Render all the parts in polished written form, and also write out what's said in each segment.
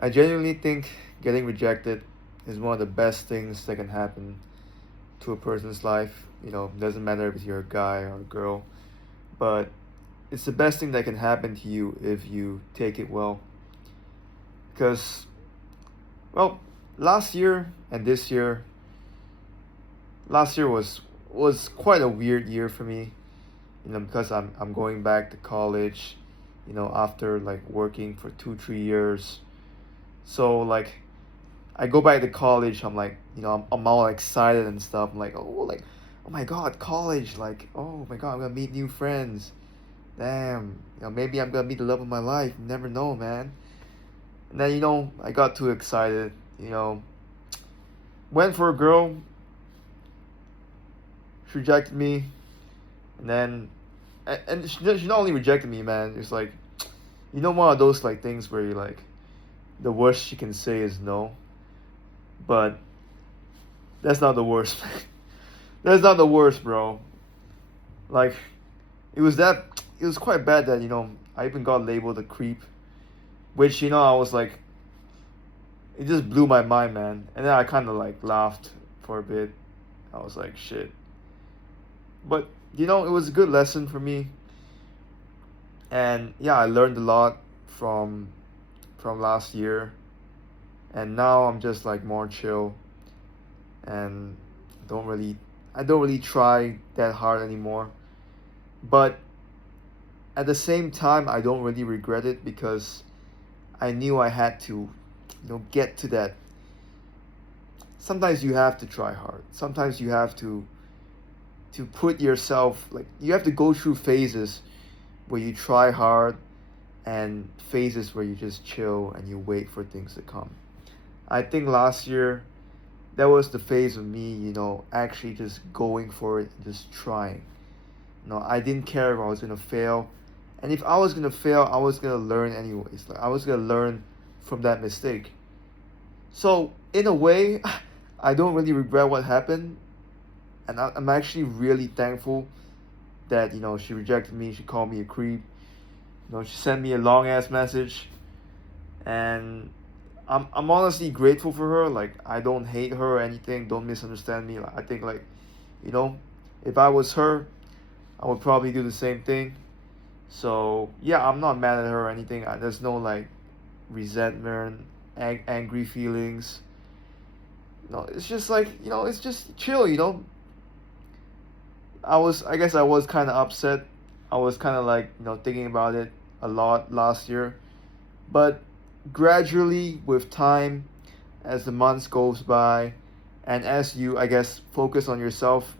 I genuinely think getting rejected is one of the best things that can happen to a person's life. Doesn't matter if you're a guy or a girl, but it's the best thing that can happen to you if you take it well. Because, well, last year and this year, last year was quite a weird year for me. Because I'm going back to college. After like working for 2 3 years. So like I go back to college. I'm like, I'm all excited and stuff. I'm like, oh my God, college. Like, oh my God, I'm gonna meet new friends. Damn, maybe I'm gonna meet the love of my life. You never know, man. And then I got too excited. Went for a girl. She rejected me, and then and she not only rejected me, man. It's like, one of those like things where you like the worst she can say is no, but that's not the worst. That's not the worst, bro. Like, it was quite bad that I even got labeled a creep, which I was like, it just blew my mind, man. And then I kind of like laughed for a bit. I was like, shit. But it was a good lesson for me, and yeah, I learned a lot from last year, and now I'm just like more chill, and don't really I don't really try that hard anymore. But at the same time, I don't really regret it because I knew I had to, get to that. Sometimes you have to try hard. Sometimes you have to put yourself, like, you have to go through phases where you try hard and phases where you just chill and you wait for things to come. I think last year that was the phase of me, actually just going for it, just trying. I didn't care if I was gonna fail, and if I was gonna fail, I was gonna learn anyways. Like, I was gonna learn from that mistake. So in a way, I don't really regret what happened, and I'm actually really thankful that she rejected me. She called me a creep. She sent me a long ass message, and I'm honestly grateful for her. Like, I don't hate her or anything. Don't misunderstand me. Like, I think, like, you know, if I was her, I would probably do the same thing. So yeah, I'm not mad at her or anything. There's no like resentment, angry feelings. No, it's just like, it's just chill. I guess I was kind of upset. I was kind of like, thinking about it a lot last year. But gradually, with time, as the months goes by, and as you, I guess, focus on yourself,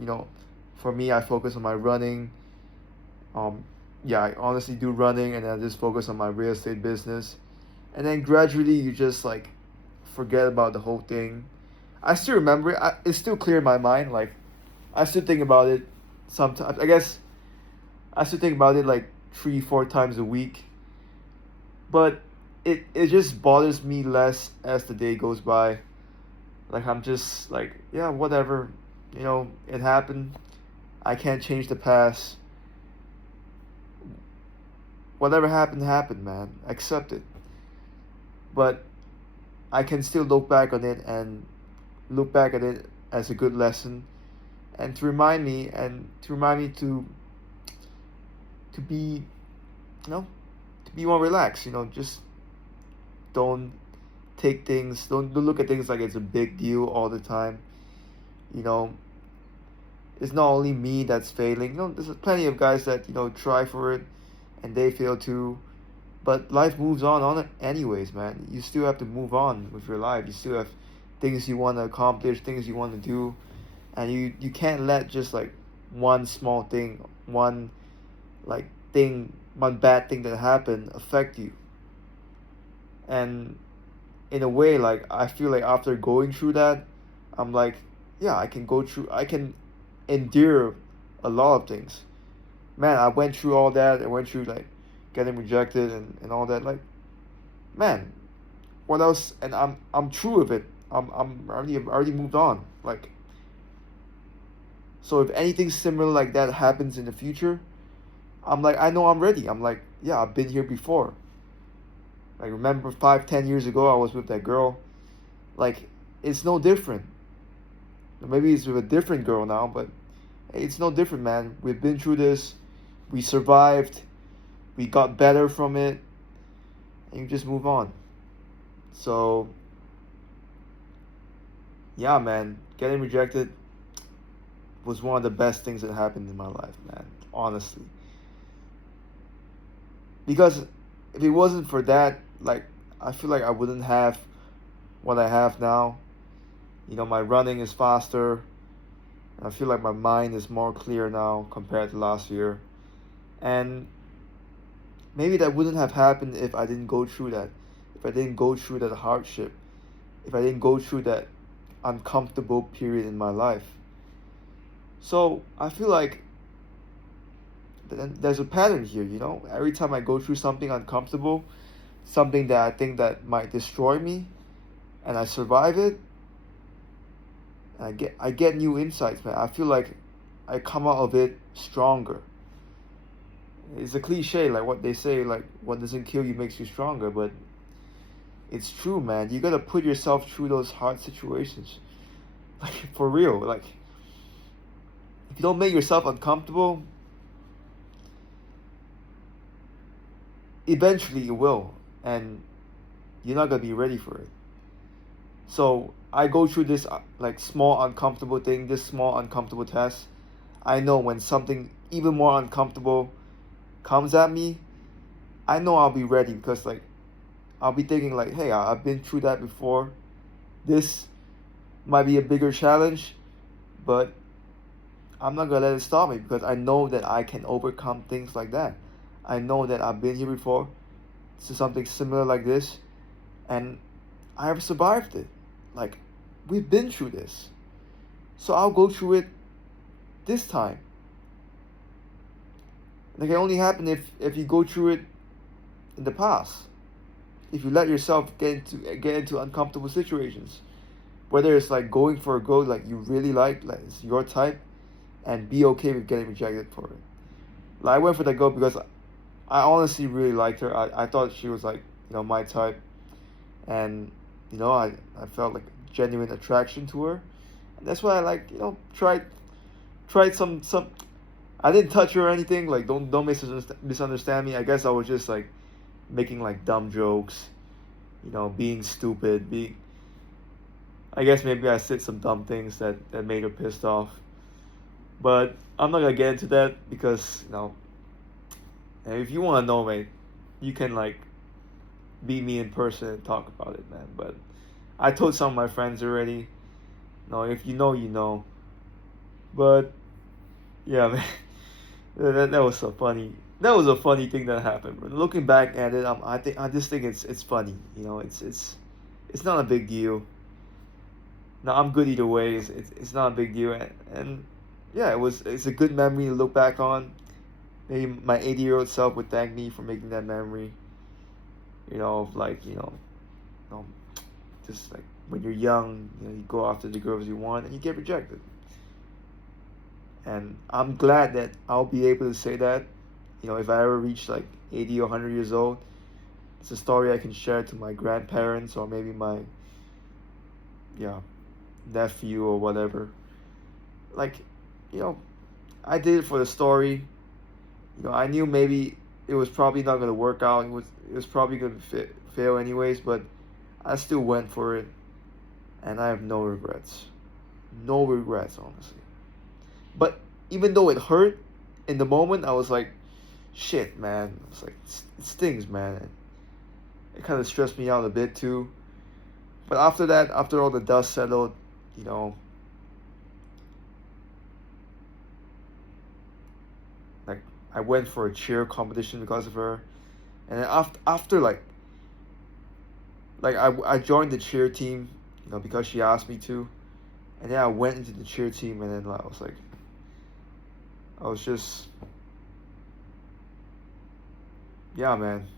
for me, I focus on my running. Um, yeah, I honestly do running, and I just focus on my real estate business. And then gradually, you just like forget about the whole thing. I still remember it. It's still clear in my mind. Like, I still think about it sometimes. I guess I still think about it like 3 4 times a week. But it just bothers me less as the day goes by. Like, I'm just like, yeah, whatever. It happened. I can't change the past. Whatever happened, happened, man. Accept it. But I can still look back on it and look back at it as a good lesson, and to remind me to be, you know, to be more relaxed. Just don't don't look at things like it's a big deal all the time. You know, it's not only me that's failing. There's plenty of guys that try for it, and they fail too. But life moves on it anyways, man. You still have to move on with your life. You still have things you want to accomplish, things you want to do, and you can't let just like one small thing, like one bad thing that happened affect you. And in a way, like, I feel like after going through that, I'm like, yeah, I can endure a lot of things. Man, I went through all that. I went through like getting rejected and all that. Like, man, what else? And I'm true with it. I've already moved on. Like, so if anything similar like that happens in the future, I'm like, I know I'm ready. I'm like, yeah, I've been here before. Like remember 5, 10 years ago I was with that girl. Like it's no different. Maybe it's with a different girl now, but it's no different, man. We've been through this. We survived. We got better from it, and you just move on. So yeah, man, getting rejected was one of the best things that happened in my life, man. Honestly, because if it wasn't for that, like I feel like I wouldn't have what I have now. My running is faster. And I feel like my mind is more clear now compared to last year. And maybe that wouldn't have happened if I didn't go through that. If I didn't go through that hardship. If I didn't go through that uncomfortable period in my life. So I feel like there's a pattern here, Every time I go through something uncomfortable, something that I think that might destroy me, and I survive it, I get new insights, man. I feel like I come out of it stronger. It's a cliche, like what they say, like what doesn't kill you makes you stronger, but it's true, man. You gotta put yourself through those hard situations. Like for real. Like if you don't make yourself uncomfortable, eventually you will, and you're not gonna be ready for it. So I go through this like small uncomfortable thing, this small uncomfortable test. I know when something even more uncomfortable comes at me, I know I'll be ready because like I'll be thinking like, hey, I've been through that before. This might be a bigger challenge, but I'm not gonna let it stop me because I know that I can overcome things like that. I know that I've been here before to something similar like this, and I have survived it. Like we've been through this, so I'll go through it this time. Like it can only happen if you go through it in the past. If you let yourself get into uncomfortable situations, whether it's like going for a girl like you really like it's your type, and be okay with getting rejected for it. Like I went for that girl because I honestly really liked her. I thought she was like my type, and I felt like genuine attraction to her, and that's why I like tried some. I didn't touch her or anything. Like don't misunderstand me. I guess I was just like making like dumb jokes, being stupid, being. I guess maybe I said some dumb things that made her pissed off. But I'm not gonna get into that because if you wanna know, mate, you can like be me in person and talk about it, man. But I told some of my friends already. No, if you know, you know. But yeah, man, that was so funny. That was a funny thing that happened. But looking back at it, I just think it's funny. It's not a big deal. No, I'm good either way. It's not a big deal, and yeah, it's a good memory to look back on. Maybe my 80-year-old self would thank me for making that memory. Of like know, just like when you're young, you go after the girls you want and you get rejected. And I'm glad that I'll be able to say that. If I ever reach like 80 or 100 years old, it's a story I can share to my grandparents or maybe my yeah nephew or whatever. Like, you know, I did it for the story. I knew maybe it was probably not gonna work out. It was probably gonna fail anyways, but I still went for it, and I have no regrets. No regrets, honestly. But even though it hurt in the moment, I was like, shit, man. It's like it stings, man. It kind of stressed me out a bit too. But after that, after all the dust settled, you know, like I went for a cheer competition because of her, and then after like I joined the cheer team, because she asked me to, and then I went into the cheer team, and then I was just, yeah, man.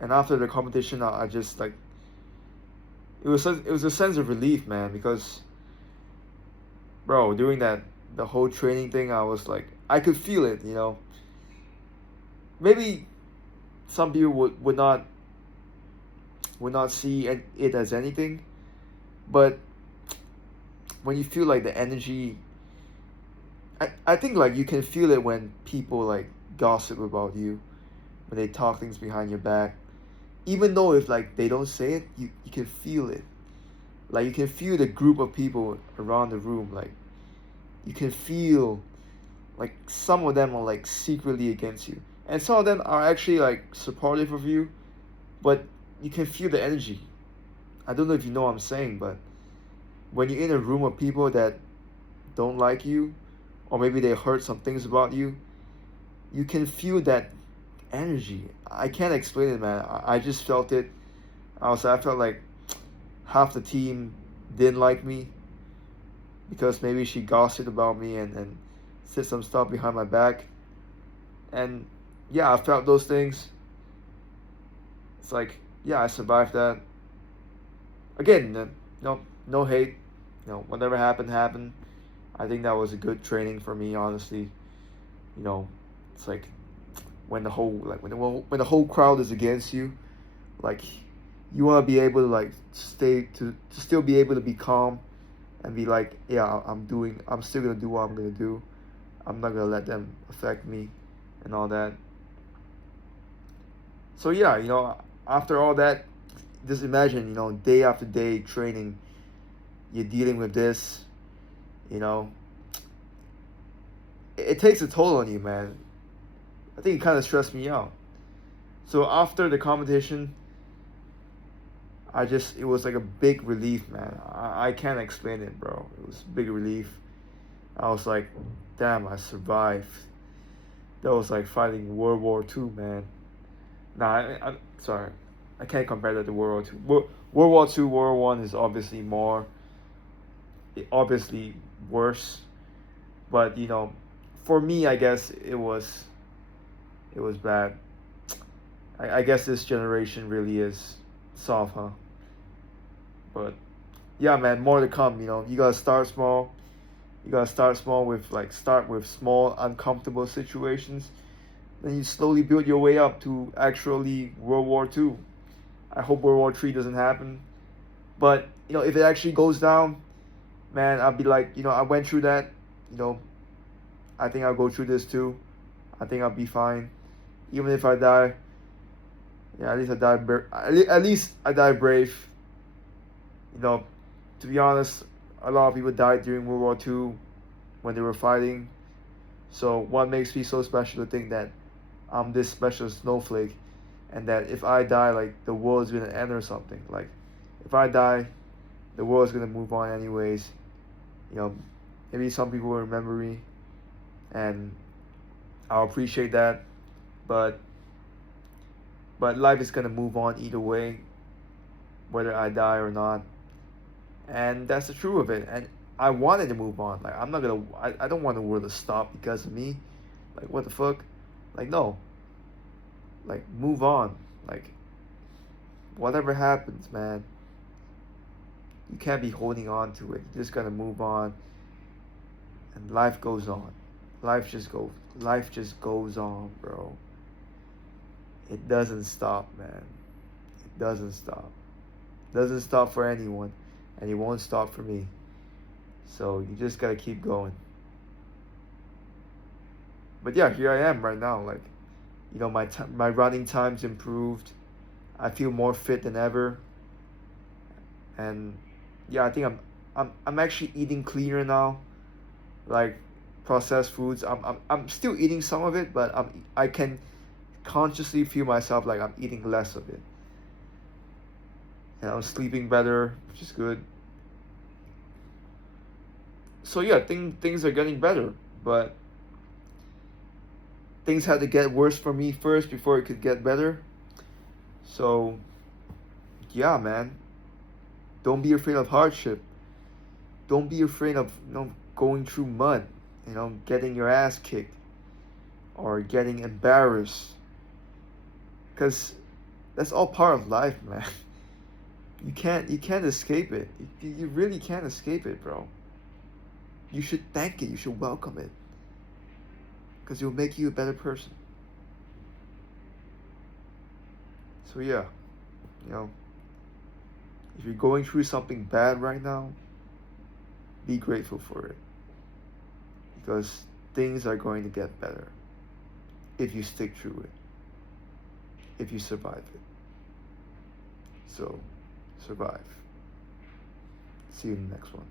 And after the competition, I just like it was a sense of relief, man, because bro, during the whole training thing, I was like I could feel it, maybe some people would not see it as anything, but when you feel like the energy, I think like you can feel it when people like gossip about you, when they talk things behind your back. Even though if like they don't say it, you can feel it. Like you can feel the group of people around the room. Like you can feel like some of them are like secretly against you, and some of them are actually like supportive of you, but you can feel the energy. I don't know if you know what I'm saying, but when you're in a room of people that don't like you, or maybe they heard some things about you, you can feel that energy. I can't explain it, man. I just felt it. I felt like half the team didn't like me because maybe she gossiped about me and said some stuff behind my back. And yeah, I felt those things. It's like, yeah, I survived that. Again, no hate. Whatever happened, happened. I think that was a good training for me, honestly. You know, it's like when the whole crowd is against you, like you want to be able to like to still be able to be calm and be like, yeah, I'm still gonna do what I'm gonna do. I'm not gonna let them affect me and all that. So yeah, after all that, just imagine, day after day training, you're dealing with this, you know, it takes a toll on you, man. I think it kind of stressed me out. So after the competition, it was like a big relief, man. I can't explain it, bro. It was a big relief. I was like, damn, I survived. That was like fighting World War II, man. Nah, I'm sorry. I can't compare that to World War II. World War II, World War One is obviously worse. But for me, I guess it was bad. I guess this generation really is soft, huh? But yeah, man, more to come. You gotta start small. You gotta start with small, uncomfortable situations. Then you slowly build your way up to actually World War II. I hope World War III doesn't happen. But if it actually goes down, man, I'll be like, I went through that. You know, I think I'll go through this too. I think I'll be fine. Even if I die, yeah, at least I die. At least I die brave. You know, to be honest, a lot of people died during World War II when they were fighting. So what makes me so special to think that I'm this special snowflake, and that if I die, like the world's gonna end or something. Like, if I die, the world's gonna move on anyways. You know, maybe some people will remember me, and I'll appreciate that. But life is gonna move on either way, whether I die or not, and that's the truth of it. And I wanted to move on. Like, I'm not gonna. I don't want the world to stop because of me. Like, what the fuck? Like, no. Like, move on. Like, whatever happens, man, you can't be holding on to it. You just gotta move on, and life goes on. Life just goes on, bro. It doesn't stop, man. It doesn't stop. It doesn't stop for anyone, and it won't stop for me. So you just gotta keep going. But yeah, here I am right now. Like, my running time's improved. I feel more fit than ever, and yeah, I think I'm actually eating cleaner now. Like, processed foods, I'm still eating some of it, but I can consciously feel myself like I'm eating less of it, and I'm sleeping better, which is good. So yeah, things are getting better, but things had to get worse for me first before it could get better. So yeah, man, don't be afraid of hardship. Don't be afraid of going through mud, getting your ass kicked or getting embarrassed, because that's all part of life, man. You can't escape it. You really can't escape it, bro. You should thank it. You should welcome it, because it will make you a better person. So yeah, you know, if you're going through something bad right now, be grateful for it, because things are going to get better if you stick through it, if you survive it. So survive. See you in the next one.